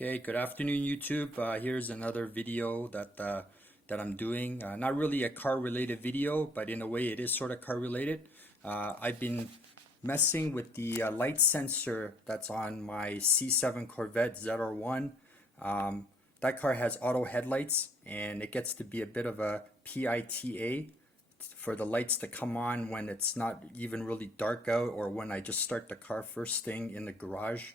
Okay, good afternoon YouTube. Here's another video that I'm doing. Not really a car related video, but in a way it is sort of car related. I've been messing with the light sensor that's on my C7 Corvette ZR1. That car has auto headlights and it gets to be a bit of a PITA for the lights to come on when it's not even really dark out, or when I just start the car first thing in the garage,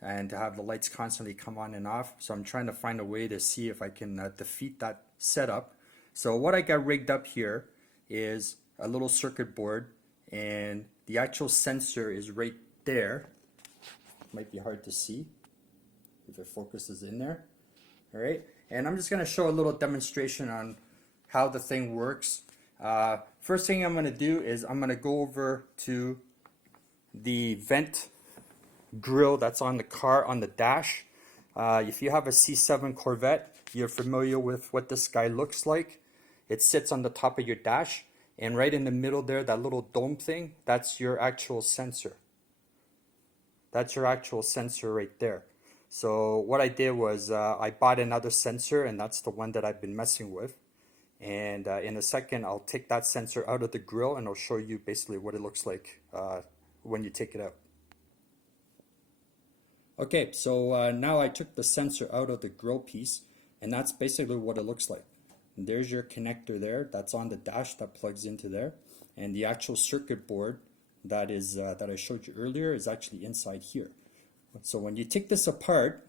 and to have the lights constantly come on and off. So I'm trying to find a way to see if I can defeat that setup. So what I got rigged up here is a little circuit board, and the actual sensor is right there. Might be hard to see if it focuses in there. All right, and I'm just going to show a little demonstration on how the thing works. First thing I'm going to do is I'm going to go over to the vent grill that's on the car on the dash. If you have a C7 Corvette, you're familiar with what this guy looks like. It sits on the top of your dash, and right in the middle there, that little dome thing, that's your actual sensor. That's your actual sensor right there. So what I did was I bought another sensor, and that's the one that I've been messing with. And in a second, I'll take that sensor out of the grill and I'll show you basically what it looks like when you take it out. Okay, so now I took the sensor out of the grill piece, and that's basically what it looks like. And there's your connector there, that's on the dash, that plugs into there, and the actual circuit board that is that I showed you earlier is actually inside here. So when you take this apart,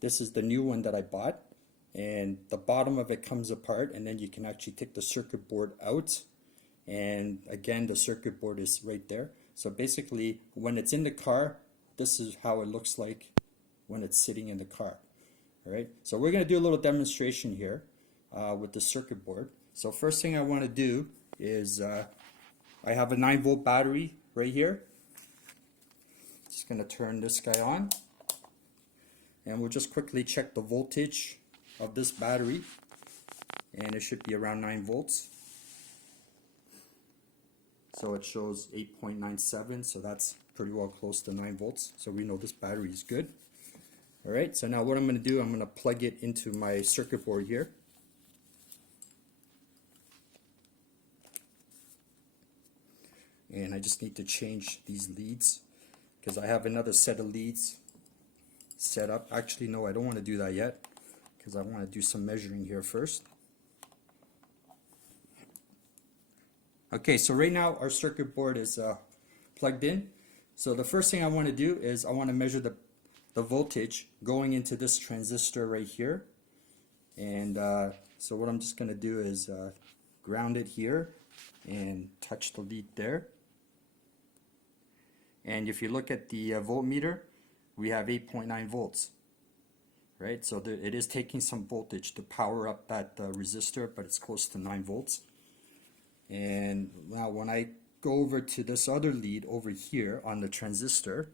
this is the new one that I bought, and the bottom of it comes apart, and then you can actually take the circuit board out, and again the circuit board is right there. So basically, when it's in the car, this is how it looks like when it's sitting in the car. All right, so we're going to do a little demonstration here with the circuit board. So first thing I want to do is I have a 9-volt battery right here. Just going to turn this guy on, and we'll just quickly check the voltage of this battery, and it should be around 9 volts. So it shows 8.97, so that's pretty well close to 9 volts. So we know this battery is good. All right, so now what I'm going to do, I'm going to plug it into my circuit board here. And I just need to change these leads because I have another set of leads set up. Actually, no, I don't want to do that yet because I want to do some measuring here first. Okay, so right now our circuit board is plugged in. So the first thing I want to do is I want to measure the voltage going into this transistor right here. And so what I'm just going to do is ground it here and touch the lead there. And if you look at the voltmeter, we have 8.9 volts. Right, so it is taking some voltage to power up that resistor, but it's close to 9 volts. And now when I go over to this other lead over here on the transistor,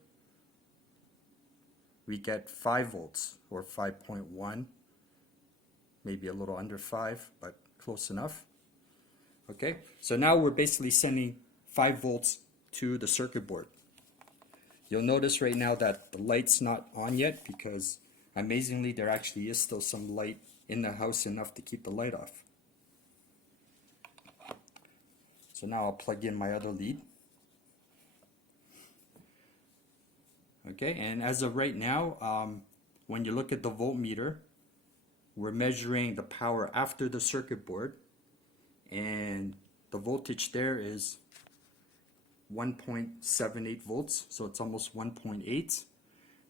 we get 5 volts, or 5.1, maybe a little under 5, but close enough. Okay, so now we're basically sending 5 volts to the circuit board. You'll notice right now that the light's not on yet because amazingly there actually is still some light in the house, enough to keep the light off. So now I'll plug in my other lead. Okay, and as of right now, when you look at the voltmeter, we're measuring the power after the circuit board, and the voltage there is 1.78 volts, so it's almost 1.8.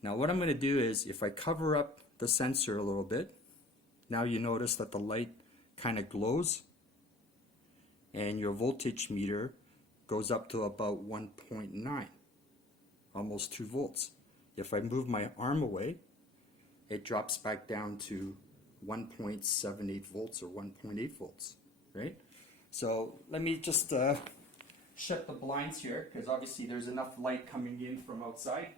Now what I'm going to do is, if I cover up the sensor a little bit, now you notice that the light kind of glows, and your voltage meter goes up to about 1.9, almost 2 volts. If I move my arm away, it drops back down to 1.78 volts or 1.8 volts, right? So let me just shut the blinds here, because obviously there's enough light coming in from outside.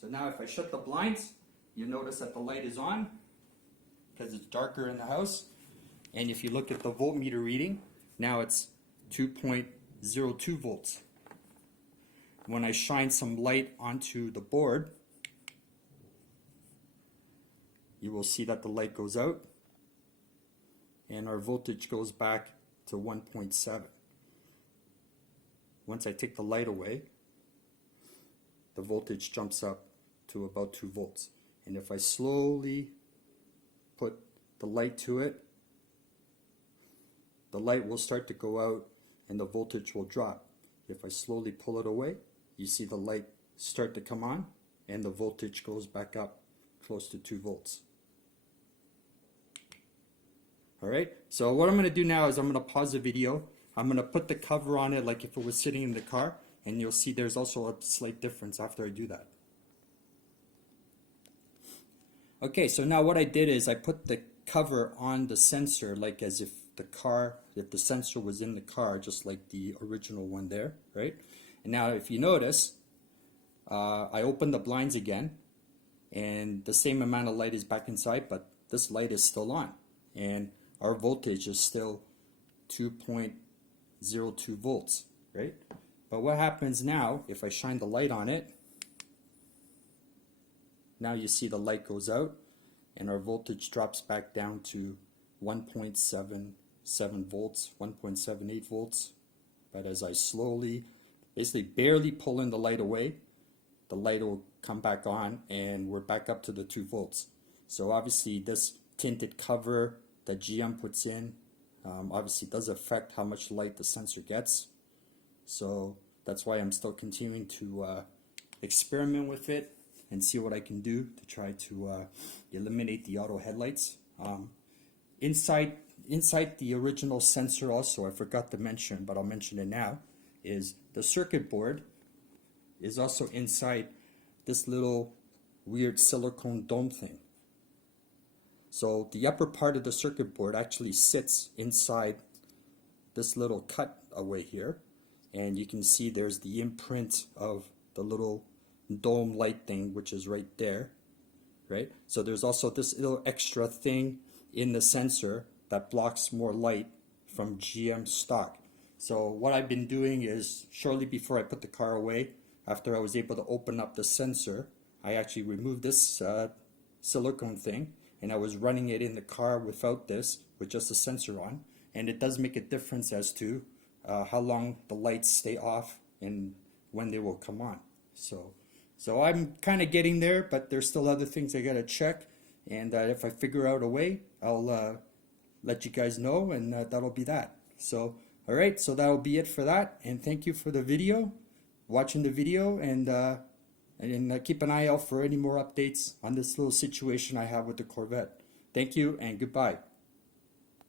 So now if I shut the blinds, you notice that the light is on, because it's darker in the house. And if you look at the voltmeter reading, now it's 2.0 0.02 volts. When I shine some light onto the board, you will see that the light goes out and our voltage goes back to 1.7. Once I take the light away, the voltage jumps up to about 2 volts. And if I slowly put the light to it, the light will start to go out and the voltage will drop. If I slowly pull it away, you see the light start to come on and the voltage goes back up close to 2 volts. Alright, so what I'm going to do now is I'm going to pause the video. I'm going to put the cover on it like if it was sitting in the car, and you'll see there's also a slight difference after I do that. Okay, so now what I did is I put the cover on the sensor like as if the sensor was in the car, just like the original one there, right? And now if you notice, I opened the blinds again and the same amount of light is back inside, but this light is still on and our voltage is still 2.02 volts, right? But what happens now if I shine the light on it? Now you see the light goes out and our voltage drops back down to 1.77 volts, 1.78 volts. But as I slowly, basically barely pull in the light away, the light will come back on and we're back up to the 2 volts. So obviously this tinted cover that GM puts in obviously does affect how much light the sensor gets. So that's why I'm still continuing to experiment with it and see what I can do to try to eliminate the auto headlights. Inside the original sensor also, I forgot to mention, but I'll mention it now, is the circuit board is also inside this little weird silicone dome thing. So the upper part of the circuit board actually sits inside this little cutaway here, and you can see there's the imprint of the little dome light thing, which is right there, right? So there's also this little extra thing in the sensor that blocks more light from GM stock. So what I've been doing is, shortly before I put the car away, after I was able to open up the sensor, I actually removed this silicone thing and I was running it in the car without this, with just the sensor on, and it does make a difference as to how long the lights stay off and when they will come on. So I'm kind of getting there, but there's still other things I gotta check, and if I figure out a way, I'll let you guys know, and that'll be that. So alright, so that'll be it for that, and thank you for the video, watching the video, and keep an eye out for any more updates on this little situation I have with the Corvette. Thank you and goodbye.